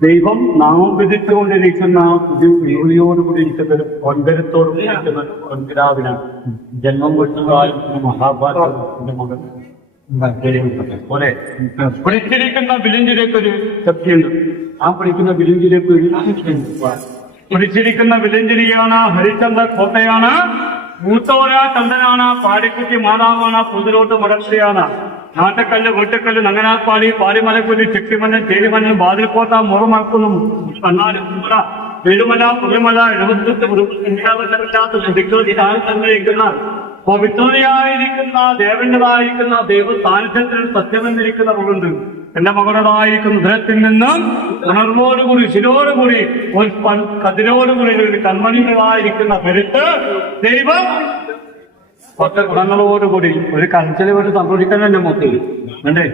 ദൈവം നാം വിധിച്ചുകൊണ്ടിരിക്കുന്ന പുതിയോടുകൂടി ഇരിക്കുന്ന ഒരു പൊൻകരത്തോടുകൂടി ഇരിക്കുന്ന പൊൻകിടാവിനാണ് ജന്മം കൊണ്ടുപോകാൻ മഹാഭാരതത്തിന്റെ മകൻ പോലെ പിടിച്ചിരിക്കുന്ന വിലിഞ്ചിലേക്കൊരു ശക്തിയുണ്ട്. ആ പിടിക്കുന്ന വിലിഞ്ചിലേക്ക് പിടിച്ചിരിക്കുന്ന വിലിഞ്ചിരിയാണ് ഹരിചന്ദ്ര കോട്ടയാണ്, മൂത്തോര ചന്ദനാണ്, പാടിക്കുട്ടി മാതാവാണ്, പുതിലോട്ട് മടർച്ചയാണ്, നാട്ടക്കല്ല് വീട്ടക്കല്ല് നങ്ങനാപ്പാടി പാരിമലക്കുലി ചെട്ടിമണ്ണൻ ചേരിമണ്ണൻ വാതിൽക്കോട്ട മുറമറക്കുന്നു കണ്ണാടി വെളുമല പുളിമല എഴുപത്തിരിക്കുന്ന പവിത്രതയായിരിക്കുന്ന ദേവന്റേതായിരിക്കുന്ന ദൈവസാന്നിധ്യത്തിൽ സത്യമെന്നിരിക്കുന്ന മകളുണ്ട്. എന്റെ മകളുടേതായിരിക്കുന്ന ഉദരത്തിൽ നിന്നും ഉണർവോടുകൂടി ശിരോടുകൂടി ഒരു കതിരോടുകൂടി ഒരു കൺമണികളായിരിക്കുന്ന പെരുത്ത് ദൈവം ഒറ്റ ഗുണങ്ങളോടുകൂടി ഒരു കരച്ചില് കൊണ്ട് സംഭവിക്കാൻ തന്നെ മൊത്തം അല്ലേ,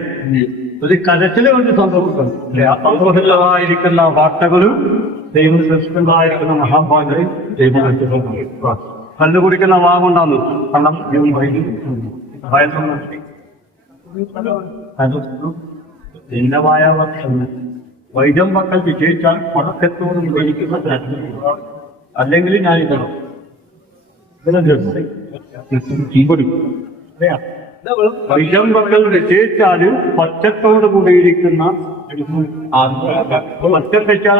ഒരു കരച്ചില് കൊണ്ട് സംഭവിക്കണം. ആ സന്തോഷങ്ങളായിരിക്കുന്ന വാർത്തകളും ദൈവം സൃഷ്ടിക്കുന്നതായിരിക്കുന്ന മഹാഭാഗ്യം ദൈവം കല്ല് കുടിക്കുന്ന വാ കൊണ്ടാന്ന് കണ്ണം ഭിന്നമായ വൈദ്യം മക്കൾ വിജയിച്ചാൽ പടക്കത്തോടും ഉപയോഗിക്കുന്ന അല്ലെങ്കിൽ ഞാനിക്കണം വൈദ്യം മക്കൾ വിജയിച്ചാലും പച്ചത്തോട് കൂടിയിരിക്കുന്ന പച്ച തെറ്റാൽ